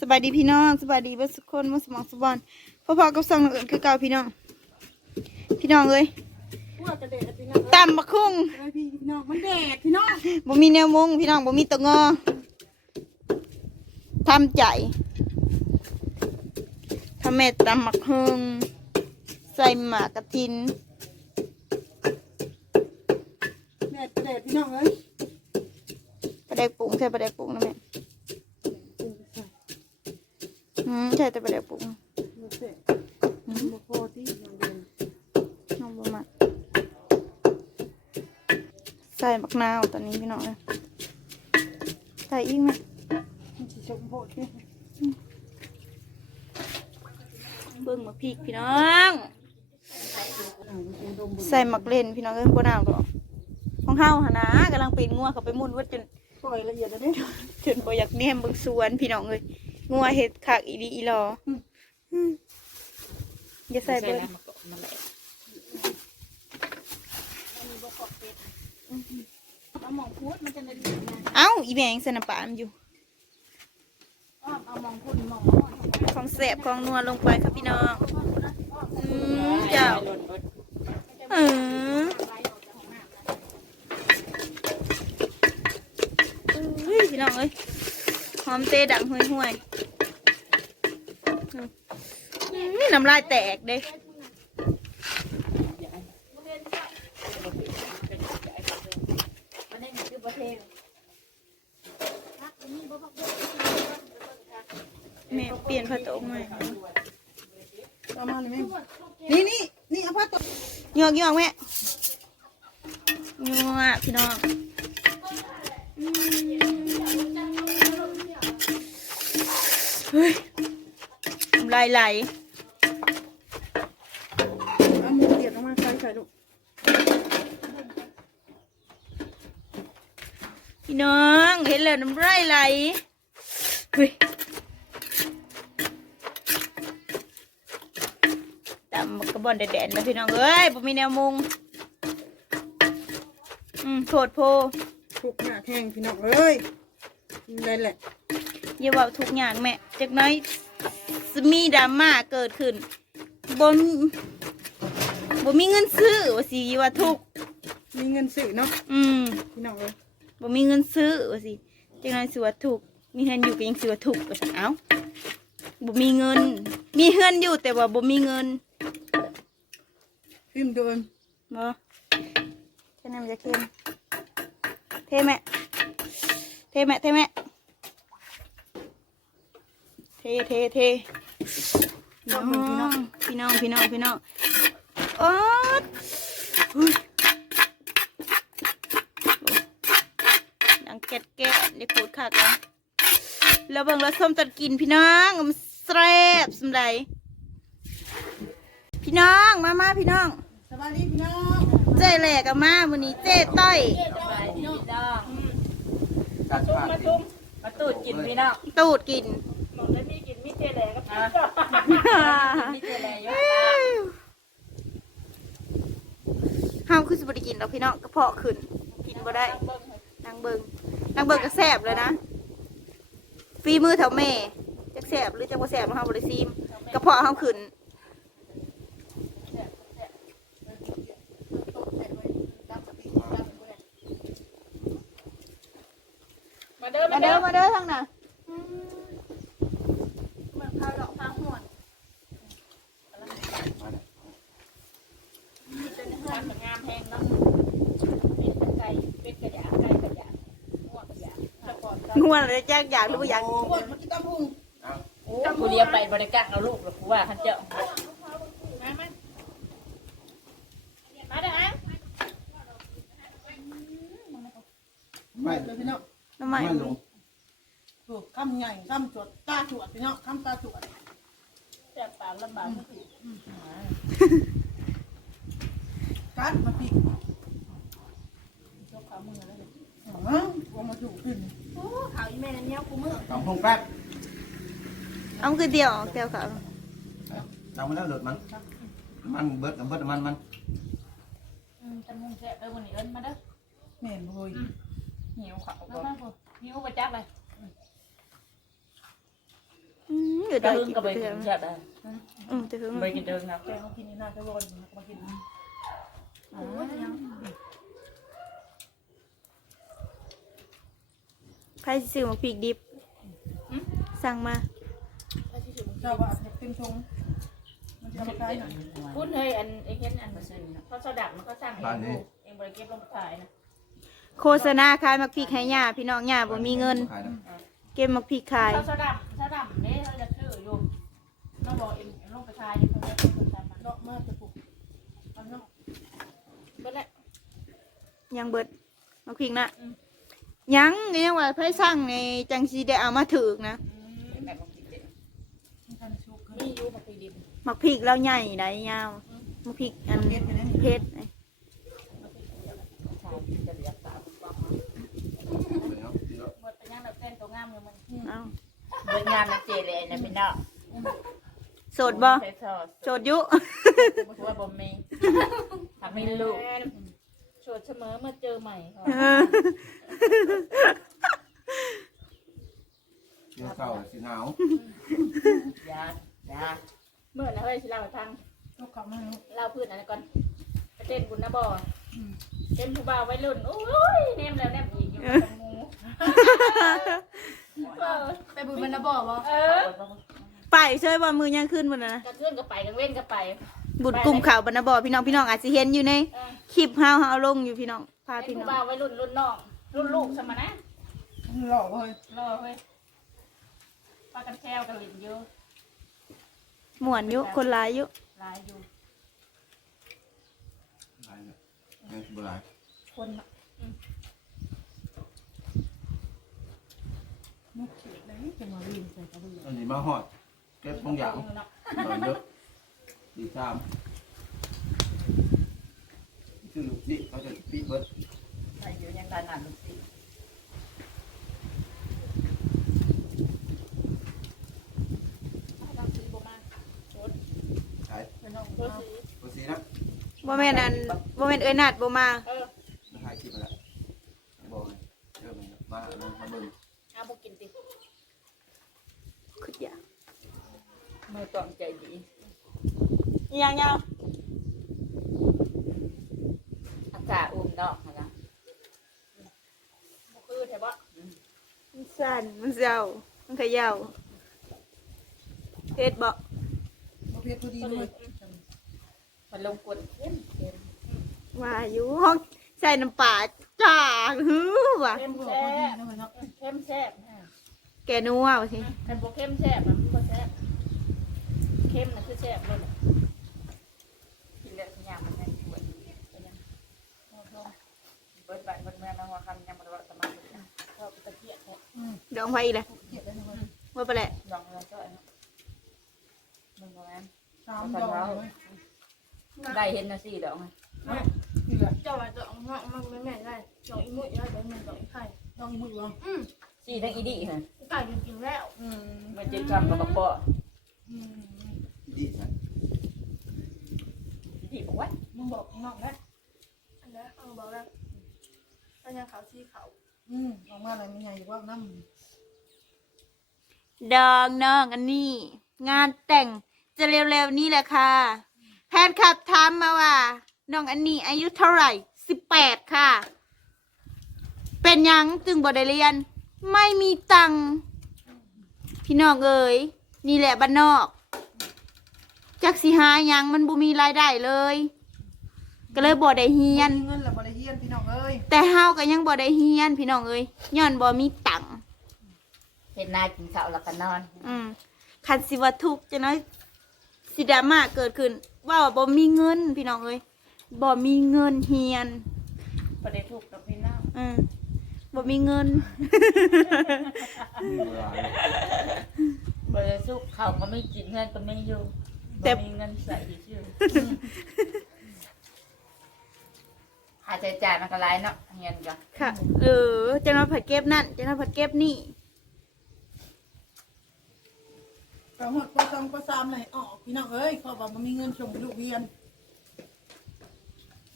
สบายดีพี่น้องสบายดีเบิดสุกคนมาสมองสุบอนพ่อพ่อกับสองอื่นคือเก่าพี่น้อง พี่น้องเอ้ยพวกกระเด็ดพี่น้องตำบักคุ้งเอ้ยพี่น้องมันแดดพี่น้องบ่มีแนวมุงพี่น้องบ่มีตัวงอทำใจทำแม่ตำบักฮุงใส่หมากกระทินแดดแดดพี่น้องเอ้ยปลาแดกปรุงใช่ปลาแดกปรุงนะแม่ อืมใช่แต่ปลาแดกปรุงเสร็จบ่พอที่น้องเดินน้องบ่มักใส่บักนาวตอนนี้พี่น้องเลยใส่อีกไหมมันสิชมโพดที่เบิ่งมาพริกพี่น้อง ใส่หมักเล่นพี่น้องเอ้ยบ่นาวดอกของเฮาหนนะกำลังปีนงัวเขาไปมุ่นวัดจนปล่อยละเอียดแล้วเด้จนบ่อยากแนมเบิ่งสวนพี่น้องเอ้ย งัวเห็ดคักอีดีอีหลออืมอย่าใส่เบิ่งเอาหมองพูดมันจะได้ดีนะเอ้าอีแมงใส่น้ำปลามันอยู่อ้อมเอาหมองพูดหมองของแสบของนัวลงไปครับพี่น้องอืมเจ้าเออเฮ้ยพี่น้องเอ้ยหอมเตะดังห่วยห่วยๆ อืมน้ำลายแตกเด้แม่เปลี่ยนผ้าโต๊ะใหม่เอามาเลยแม่นี่นี่นี่เอาผ้าตกยอกยอกแม่ยอกพี่น้องเฮ้ยน้ำลายไหล เอามือเดียดออกมาใส่ใส่ลูก พี่น้องเห็นแล้วน้ำลายไหลเฮ้ยตำบักกระบอนแดดๆนะพี่น้องเอ้ยผมมีแนวมุง อืมโทษโพถูกหน้าแทงพี่น้องเอ้ยได้แหละอย่าเว่าทุกอย่างแม่จักหน้อยสมีดราม่าเกิดขึ้นบ่มบ่มีเงินซื้อว่าสิว่าทุกข์มีเงินซื้อเนาะ อืม พี่น้องเอ้ย บ่มีเงินซื้อว่าสิจักหน้อยสิว่าทุกข์มีเงินอยู่ก็ยังสิว่าทุกข์ว่าซั่นเอ้าบ่มีเงิน มีเงินอยู่แต่ว่าบ่มีเงินพิมพ์ตัวเองบ่แค่นั้นมันจะเค็มเทแม่เทแม่เทแม่เทเทเทน้องพี่น้องพี่น้องพี่น้องพี่น้องโอ๊ยอุ๊ยดังแกะแกะ เดี๋ยวขูดขาดแล้วแล้วเบิ่งแล้วส้มตัดกินพี่น้องมันแซ่บสำไรพี่น้องมามาพี่น้อง สวัสดีพี่น้องเจ๊แหลกกับมาวันนี้เจ๊ต้อยการผ่านมาตุ้มมาตูดกินพี่น้องตูดกินหนูได้มีกินมีเจแหลกับพี่มีเจแหลอยู่ห้ามคือสิบได้กินแล้วพี่น้องกระเพาะขึ้นกินบ่ได้นางเบิง นางเบิงก็แสบเลยนะฝีมือแถวแม่จักแสบหรือจักว่าแสบของเฮาบ่ได้ซีมกระเพาะเฮาขึ้นมาเด้อมามาเด้เด้ออมาเด้อทางน่ะเหมือนข้าวดอกพาหวนทานงามแห้งเนาะเป็นไก่เป็นกระยาไก่กระยาหัวกระยา ตะกอนงัวเลยจักอยากหรือบ่อยากปวดมันจะตะพุงกูเลี้ยงไปบริการเอาลูกหรือกูว่าขันเจ้ามามามาเด้อฮะไม่เลยพี่น้องน้ำใหม่ไม่ลงถูกคำใหญ่คำจวดตาจวดพี่น้องคำตาจวดแซ่บปากลำบากที่สุดกัดมาปีกยกขามือแล้วเลยอ๋อว่ามาถูกขึ้น ข่าวอีแม่นั่นเนี้ยกูมือสองพงแป๊บเอาคือเดียวเดียวเขาเอามาแล้วหลุดมันมันเบิดกับเบิดมันมันอืมจมูกแซ่บเด้อวันนี้เอิ้นมาเด้อแม่นบ่ยหิวข้าวมามาหิวประจักเลยอยู่จะได้หึงกินก็ไปเถื่กิอนใช่ไหมอืมจะหึงไปกินเดิมนะแกเขากินนี่น่าจะวนมากิน โอ้ยยัง ใครสิซื้อมาพริกดิบสั่งมาถ้าที่สุดเจ้าว่าจะเต็มชงมันจะมาขายหน่อยพูดเฮ้ยอันไอ้เห็นอันเขาสดับมันก็สร้างเองลูกเองบริเก็บลงขายนะโฆษณาขายมักพริกให้ย่าพี่น้องย่าบ่มีเงินขายนะเก็บมักพริกขายเขาสดับสดับเนี่ยเขาจะชื่ออยู่เราบอกเองลงไปขายเขาจะเป็นคนทำมันเลาะมากจะปลูกอันนั้นก็แหละยังเบิดมักพริกนะ ยังก็ยังว่าไผสั่งในจังสิได้เอามาถึกนะมันทันชุกมีอยู่มาปีดิบมักพริกเราใหญ่ได้ยาวมักพริกอันเพชรไปนั่นเพชรนี่จะเรียกตามเดี๋ยวเดี๋ยวหมดเป็นยังแบบเต้นตัวงามอยู่มันเอ้าเบิ่งงานนะเจเลยนะพี่น้องโสดบ่ใส่ซอสโสดอยู่ว่าบ่มีทำให้ลูกโฉดเสมอเมื่อเจอใหม่เขาเออเดี๋ยวเศร้าสิหนาว ยาอยาเมื่อนะเฮ้ยสิเล่าให้ฟังลูกเขาไม่รู้เล่าพื้นอะไรก่อนไปเต้นบุญนะบ่เต้นผู้บ่าววัยรุ่นโอ้ยแนมแล้วแนมอีกอยู่กับหมูเออไปบุญมันนะบอกว่าเออ ไปเชยบ่มือยังขึ้นบ่นะ กระเทือนก็ไปกลางเว้นก็ไป บุญกลุ่มข่าวบรรณบอพี่น้องพี่น้องอาจจะเห็นอยู่ในเออคลิปเฮาเฮาลงอยู่พี่น้องพาเป็นพี่น้ผู้องบ่าววัยรุ่นรุ่นน้องรุ่นลูกสมนะหล่อเลยรอเฮ้ยปากันแซวกันหลินเยอะม่วนอยู่คนหลายอยู่หลายอยู่หลายเนี่ยยังสิบ่หลายคนน่ะมุกเขียดเลยจะมาวิ่งใส่กระเบื้องอันนี้มาฮอดเก็บบางอย่างเนาะตอนเยอะ ดีสามคือลูกศิษย์เขาจะปิดเบิดใส่อยู่ยังการงานลูกศิให้เราซื้อบ่มาโฉดขายเป็นน้องโฉดสีภาษีนะบ่แม่นอันบ่แม่นเอ้ยนัดบ่มาเออมาขายคลิปมาแล้วบอกเลยเริ่มเลยมาลงมาเบิ่งเอาบ่กินติคืออย่ามือต้องใจดีอีห ยังยาวอากาศอุ่มนอกนะบ่คือแท้บ่มันสั่นมันเศร้ามันเขย่าเฮ็ดบ่ประเภทพอดีเลยมันลงกดเข้มเข้มว่าอยู่ห้องใส่น้ำปลาจ้าฮือว่ะเข้มบอกแซ่พอดีบนะเนาะเข้มแซ่บแกนัวว่าสิคันบ่เข้มแซ่บมันบ่แซ่บเข้มน่ะคือแซ่บเลย กินเลือดยามันแห้งปวดเบิดบันเบิดเมืองนะว่าคำยังบ่ได้สมาธิก็ตะเกียบแท้อืมดองไฟอีกเลยเขียดได้ทั้งหมดว่าไปแหละลองแล้วก็มึงบอกงั้นสามดอกเลยได้เห็นนะสี่ดอกไงเจ้าว่าจะเอามามันไม่แม่ได้ดอกอีมุ้ยได้แต่มันดอกอีไข่ต้องมือวะอืมสี่ทั้งอีดีฮะไก่กินกินแล้วอืมมันจะทำกับกระป๋ออืมดีใช่ที่บอกว่ามึงบอกน้องแล้วอันนี้เอาบอกแล้ว อันยังขาวซีขาวอืมออกมาอะไรมันใหญ่ว่าน้ำดองน้องอันนี้ งานแต่งจะเร็วๆนี้แหละค่ะแฟนคลับถามมาว่า น้องอันนี้อายุเท่าไหร่สิบแปดค่ะ เป็นหยังจึงบ่ได้เรียน ไม่มีตังค์พี่น้องเอ๋ยนี่แหละบ้านนอกจักสิหาหยังมันบ่มีรายได้เลย ก็เลยบ่ได้เฮียนเงินแล้วบริเฮียนพี่น้องเอ้ย แต่เฮาก็ยังบ่ได้เฮียนพี่น้องเอ้ยย้อนบ่มีตังค์เห็นนายกินข้าวแล้วก็นอน อืมคันสิว่าทุกข์จะน้อยสิดราม่าเกิดขึ้น ว่าว่าบ่มีเงินพี่น้องเอ้ยบ่มีเงินเฮียนประเดี๋ยวถูกกับพี่น้องอืมบ่มีเงินมีเวลาประเดี๋ยวสุกข้าวก็ไม่กินเงินก็ไม่อยู่แต่แต่มีเงินใส่ชื่อ หาใช้จ่ายมันก็หลายเนาะเงินก็ค่ะ เออจะน้อยผัดเก็บนั่นจะน้อยผัดเก็บนี่กระหดกระซองกระซามเลยออกพี่น้องเอ้ยเขาบอกมันมีเงินส่งลูกเรียน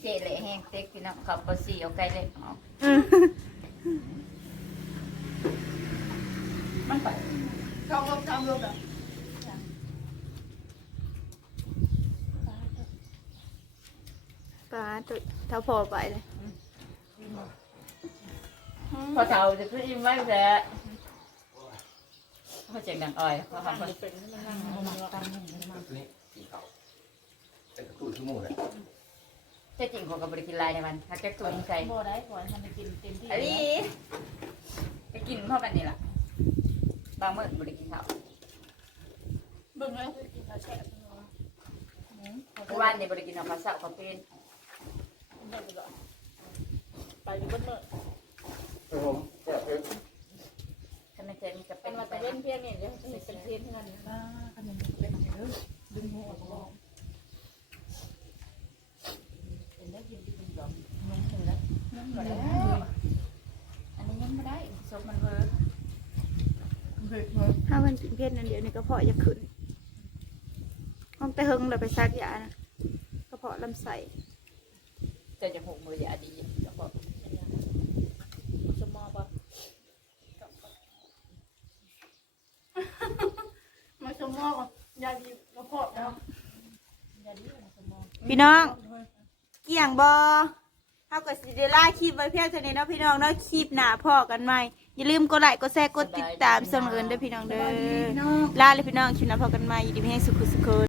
เจเละแห้งเต็กพี่น้องเขาปสีเอาไก่เล็กออกเออมันไป เขาลบทำลบแบบ ปลา ตัวเท่าพอไปเลยพอเท่าจะขึ้นอิ่มไว้แล้วเขาเจ๋งดังอ้อยเขาทำทำมัมันนเป็นมันนั่งเอามาตำหนึ่งมาตัวนี้กินเขาเป็นกระตุ้นชั่วโมงเลยจะจริงเขากับบริกินลายในมันถ้าจะตัวนี้ใส่โบได้ก่อนทำไปกินเต็มที่อันนี้จะกินเพราะแบบนี้ล่ะบางมื้อบริกินข้าวเบิ่งแล้วคือกินแล้วแช่บเนาะเมื่อวานเนี่ยบริกินเอาข้าวเสาข้าวเป็น ได้ไปก่อนไปอยู่บนเมื่อผมแซ่บเองถ้าไม่เจ๊มันจะเป็เป็นนมาไปแต่เล่นเพียงนี่เดี๋ยวจะเป็นเพียงเงินป้าขนมเป็นเด้อดึงหัวบอกเป็นได้กินกินหรอกนุ่มถึงแล้วนุ่มหมดแล้วอันนี้ยังไม่ได้ซบมันเวอร์เผ็ดเลยถ้ามันกินเพชรนั่นเดี๋ยวนี้กระเพาะจะขึ้นห้องแต่เฮงเราไปซักยานะกระเพาะลำไส้ จะจะหกมือยาดีแล้วก็สมอปะมาชมมอกอะยาดีกระเพาะแล้วยาดีสมอพี่น้องเกี่ยงบอเท่ากับสิเดล่าคลิปไว้เพียงเท่านี้เนาะพี่น้องเนาะคลิปหนาพ่อกันใหม่อย่าลืมกดไลค์กดแชร์กดติดตามส่งเอินเด้อพี่น้องเด้อลาเลยพี่น้องคลิปหนาพ่อกันใหม่ยินดีให้สุขสุข